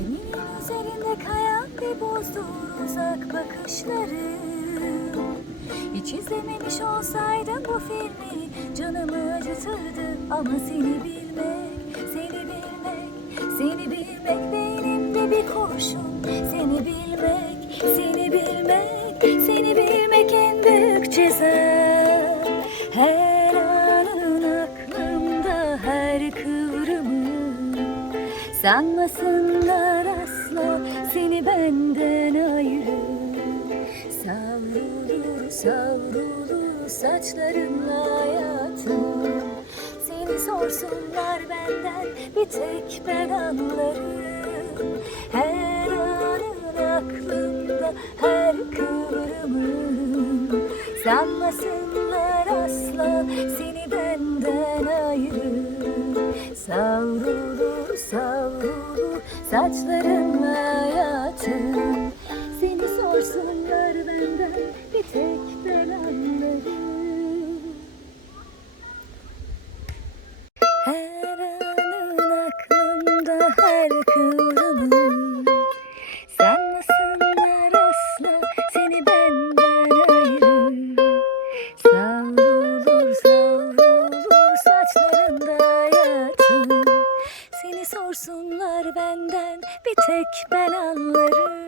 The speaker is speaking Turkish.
Zeminin üzerinde kayan bir bozdur uzak bakışları. Hiç izlememiş olsaydım bu filmi Canımı acıtırdı. Ama seni bilmek Seni bilmek, seni bilmek Beynimde bir kurşun. Seni bilmek, seni bilmek Seni bilmek en büyük ceza. Her anın aklımda her kıvrımı Sanmasınlar asla seni benden ayrı. Savrulur savrulur saçlarımla hayatım Seni sorsunlar benden bir tek ben anlarım. Her anın aklımda her kıvrımım. Sanmasınlar asla seni benden Savrulur savrulur saçlarımla hayatım Seni sorsunlar benden bir tek ben anlarım. Her anın aklımda her kıvrımım Sanmasınlar asla seni benden ayrı Savrulur Sorsunlar benden bir tek ben anlarım.